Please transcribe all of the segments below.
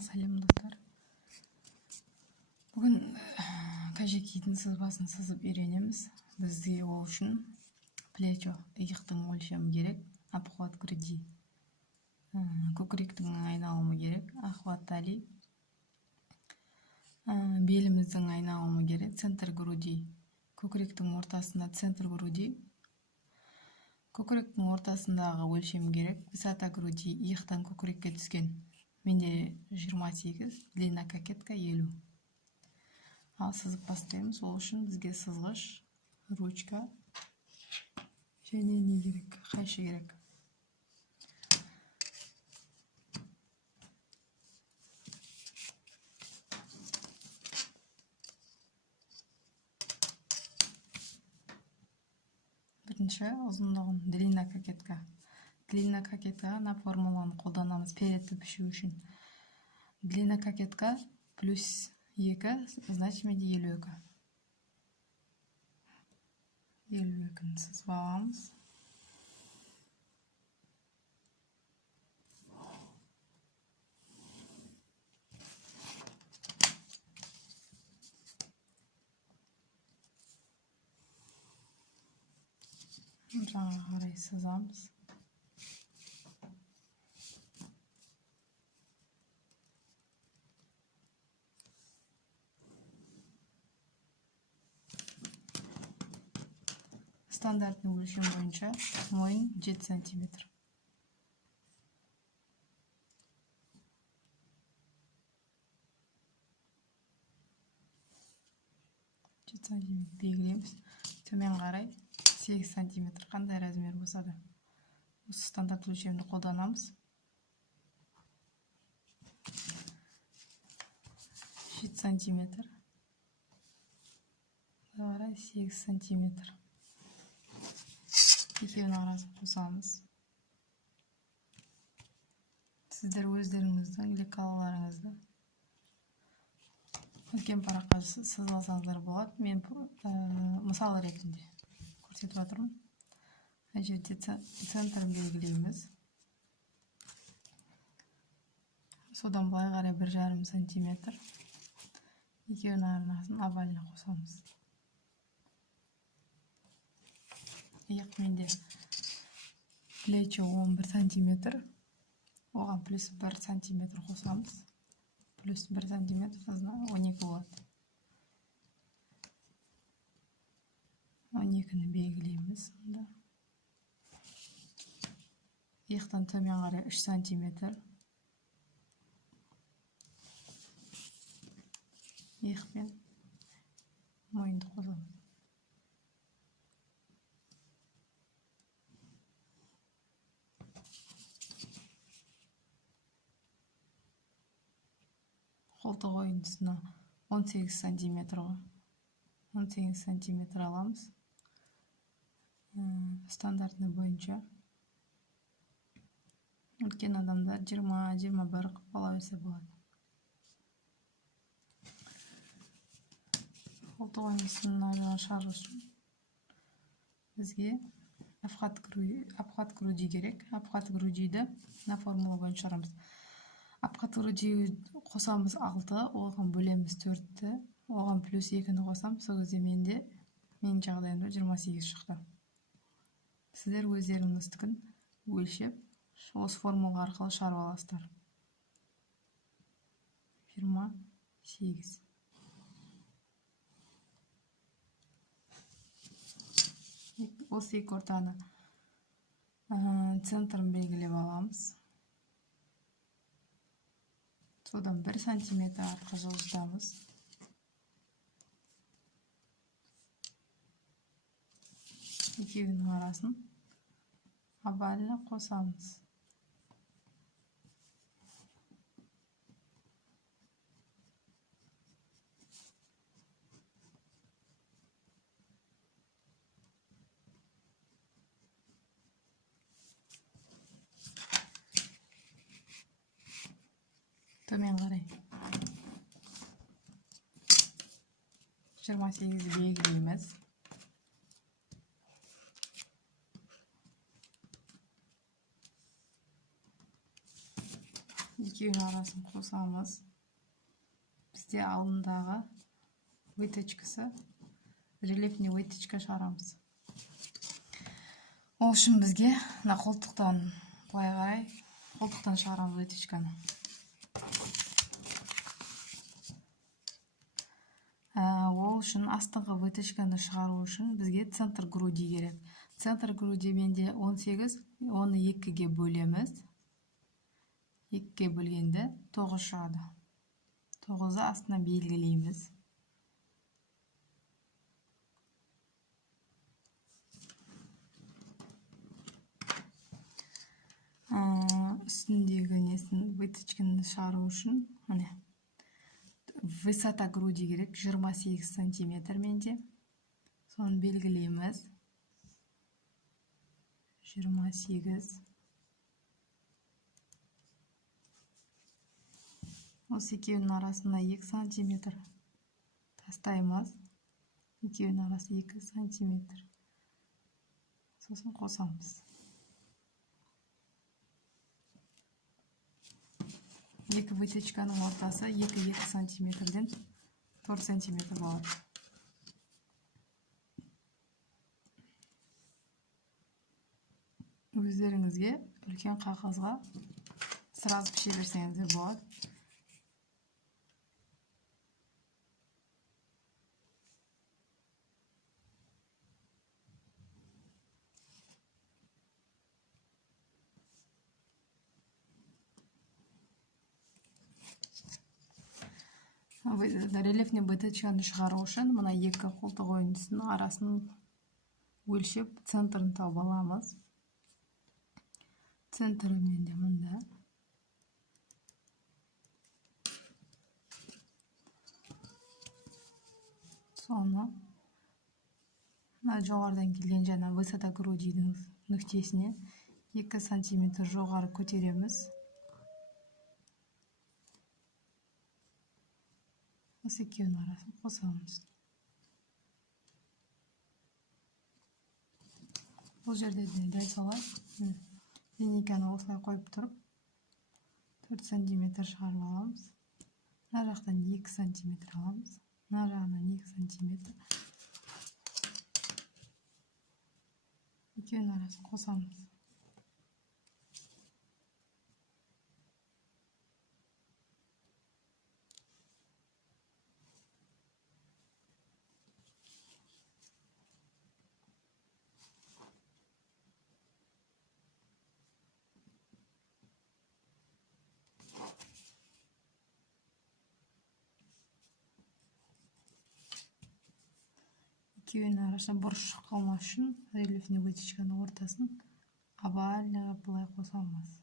Сәлем достар. Бүгін кәжекейдің сызбасын сызып үйренеміз. Бізге ол үшін плечо иықтың өлшемі керек, обхват груди, көкіректің айналымы керек, охват талии, беліміздің айналымы керек, центр груди, көкіректің ортасында центр груди, көкіректің ортасындағы өлшем керек, высота груди иықтан көкірекке түскен. Менде 28, длина кокетка 50. Ал сызып бастаймыз. Ол үшін бізге сызғыш, ручка және не керек? Қайшы керек. Бірінші ұзындығын длина кокетка. Длина кокетканы формуланы қолданамыз передті пішу үшін. Длина кокетка плюс 2, значит менде 52. 52-ні сызып аламыз. Жаңа қарай сызамыз. Стандартный өлшем бойынша мойын 7 сантиметр. Белгілейміз. Төмен қарай 8 сантиметр. Қандай размер болса да. Осы стандарт өлшемді қолданамыз. 7 сантиметр. Қарай 8 сантиметр. Екеуінің арасын қосамыз. Сіздер өздеріңіздің или қалаларыңызды үлкен параққа сызып алсаңыздар болады. Мен мысал ретінде көрсетіп жатырмын. Мына жерде центрін белгілейміз. Содан былай қарай 1,5 сантиметр. Екеуінің арасын овальны қосамыз. Иық менде плечо 11 сантиметр. Оған плюс 1 сантиметр қосамыз. Плюс 1 сантиметр 12 болады. 12-ні белгілейміз. Иықтан төмен қарай 3 сантиметр. Иық пен мойынды қосамыз. Қолтық ойындысына 18 сантиметр. 18 сантиметр аламыз. Стандартны бойынша. Үлкен адамдар 20-21 ала берсе болады. Қолтық ойындысына шығару үшін бізге обхват груди керек. Обхват грудиді на формула бойынша шығарамыз. Обхват груди қосамыз 6, оған бөлеміз 4-ті, оған плюс 2-ні қосамыз. Сол кезде менің жағдайымда 28 шықты. Сіздер өздеріңіздікін өлшеп, осы формула арқылы шығарып аласыздар. 28. Осы екі ортаны центрін белгілеп аламыз. Содан 1 сантиметр артқа жылжытамыз. Екеуінің арасын овальны қосамыз. Төмен қарай 28-ді белгілейміз. Екеуінің арасын қосамыз. Бізде алдындағы выточкасы, рельефный выточка шығарамыз. Ол үшін бізге мына қолтықтан былай қарай, қолтықтан шығарамыз выточканы. Ол үшін астыңғы выточканы шығару үшін бізге центр груди керек. Центр груди менде 18, оны 2-ге бөлеміз. 2-ге бөлгенде 9 шығады. 9-ы астына белгілейміз. Үстіндегі несін выточканы шығару үшін высота груди керек 28 сантиметр менде. Соны белгілейміз. 28. Осы екеуінің арасына 2 сантиметр тастаймыз. Екеуінің арасы 2 сантиметр. Сосын қосамыз. Екі выточканың ортасы 2 сантиметрден 4 сантиметр болады. Өздеріңізге үлкен қағазға сразу піше берсеңіздер болады. Рельефный выточканы шығару үшін мына екі қолтық ойындысының арасын өлшеп, центрін тауып аламыз. Центрі менде мұнда. Соны жоғарыдан келген жаңа высота грудидің нүктесіне 2 сантиметр жоғары көтереміз. Осы екеуінің арасын қосамыз. Бұл жерде дәл солай. Линейканы осылай қойып тұрып, 4 сантиметр шығарып аламыз. Мына жақтан 2 сантиметр аламыз. Мына жағынан 2 сантиметр. Екеуінің арасын қосамыз. Екеуінің арасында бұрыш қалмас үшін рельефный выточканың ортасын овальныйға былай қосамыз.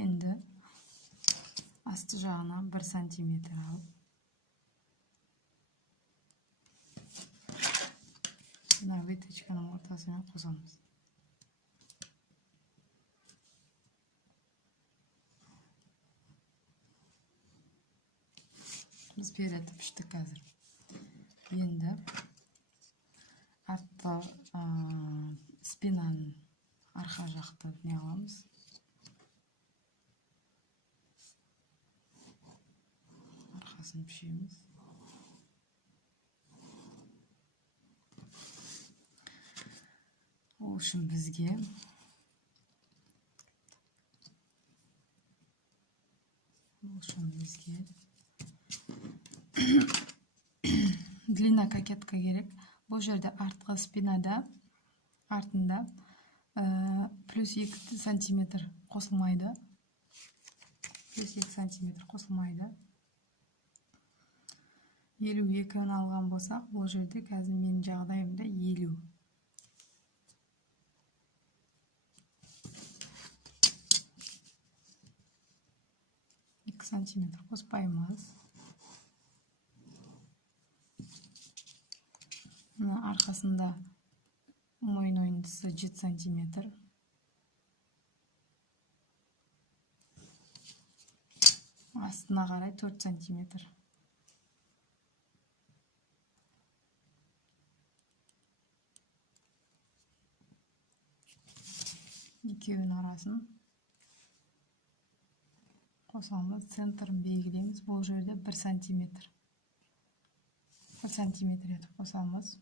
Енді асты жағына 1 сантиметр алып, мына выточканың ортасымен қосамыз. Біз перетіп піштік қазір. Енді артқы спинаның арқа жақты не аламыз. Арқасын пішеміз. Ол үшін бізге длина кокетка керек. Бұл жерде артқы спинада, артында плюс 2 сантиметр қосылмайды. Плюс 2 сантиметр қосылмайды. 52-ні алған болсақ, бұл жерде қазір менің жағдайымда 50. Сантиметр қоспаймыз. Арқасында мойын ойындысы 7 сантиметр. астына қарай 4 сантиметр. Екеуінің арасын қосамыз, центрін белгілейміз. Бұл жерде 1 сантиметр. 1 сантиметр етіп қосамыз.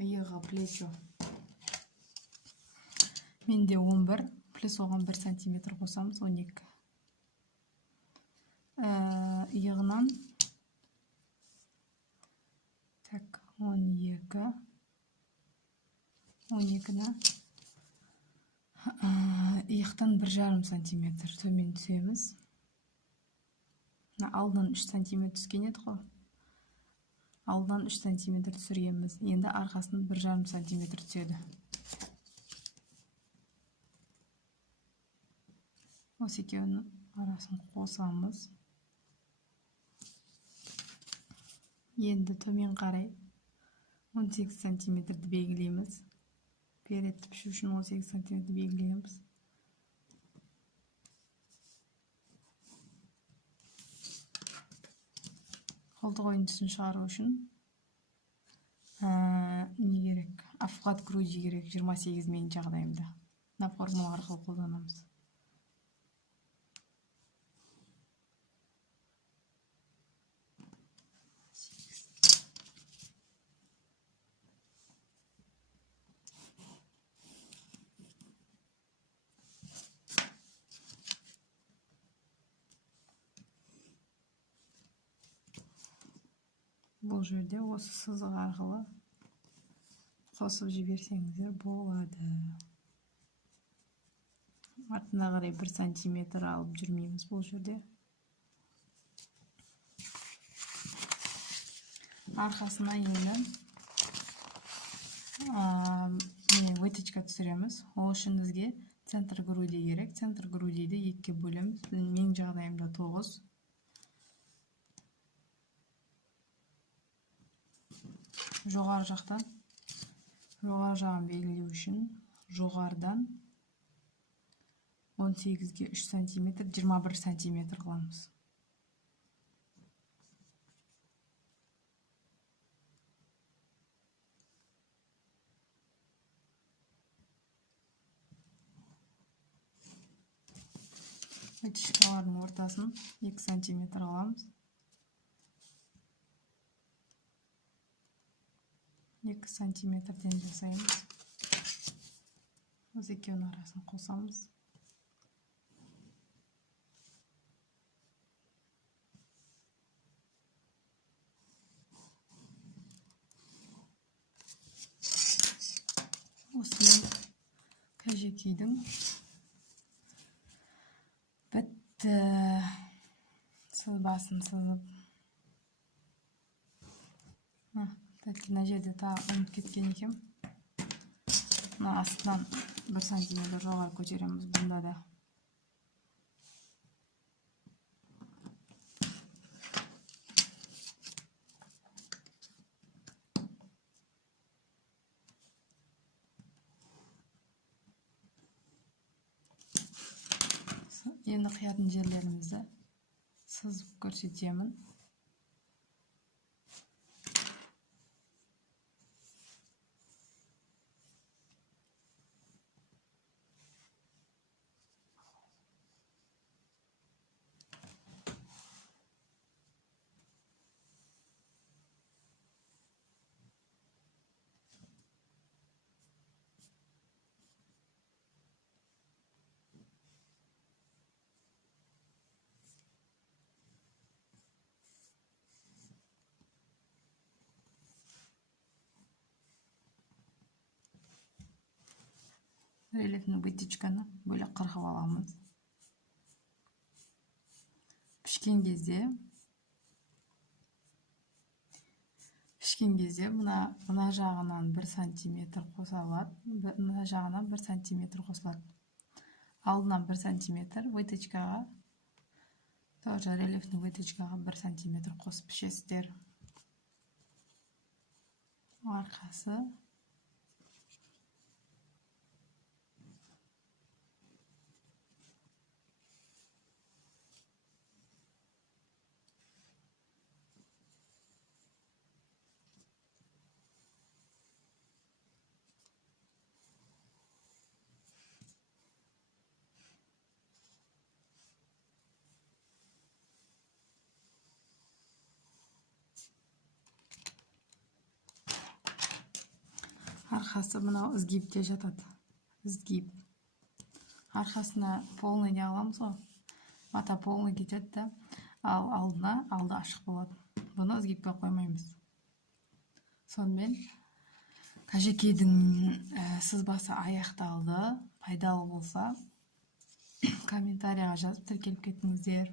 Иығы плечо. Менде 11, плюс оған 1 сантиметр қосамыз, 12. Иығынан 12-ні 1,5 сантиметр төмен түсеміз. Алдынан 3 сантиметр түскен еді ғой. Алдынан 3 сантиметр түсіргенбіз. Енді арқасын 1,5 сантиметр түседі. Осы екеуінің арасын қосамыз. Енді төмен қарай 18 сантиметрді белгілейміз. Перед пішу үшін 18 сантиметр белгілейміз. Қолтық ойыншысын шығару үшін не керек? Обхват груди керек 28 мен жағдайымда. Мына формула арқылы қолданамыз. Бұл жерде осы сызық арқылы қосып жіберсеңіздер болады. Артына қарай 1 сантиметр алып жүрмейміз бұл жерде. Арқасына енді выточка түсіреміз. Ол үшін бізге центр груди керек. Центр грудиді 2-ге бөлеміз. Мен жағдайымда 9. Жоғары жақтан, жоғары жағын белгілеу үшін жоғарыдан 18-ге 3 сантиметр, 21 сантиметр қыламыз. Вытяжкалардың ортасын 2 сантиметр аламыз. 2 сантиметрден жасаймыз. Осы екеуінің арасын қосамыз. Осымен кәжекейдің бітті. Сызбасын сызып. Мына жерде тағы ұмытып кеткен екен. Мына астынан 1 сантиметр жоғары көтереміз бұнда да. Енді қиятын жерлерімізді сызып көрсетемін. Рельефный вытяжканы бөлек қырқып аламыз. Пішкен кезде мына жағынан 1 сантиметр қосылады. Мына жағынан 1 сантиметр қосылады. Алдынан 1 сантиметр вытяжкаға, тоже рельефный вытяжкаға 1 сантиметр қосып пішесіздер. Арқасы арқасы мынау изгибте жатады. Изгиб. Арқасына полный не аламыз ғой. Мата полный кетеді да, ал алды ашық болады. Бұны изгибке қоймаймыз. Сонымен Қажекейдің сызбасы аяқталды. Пайдалы болса комментарияға жазып тіркеліп кетіңіздер.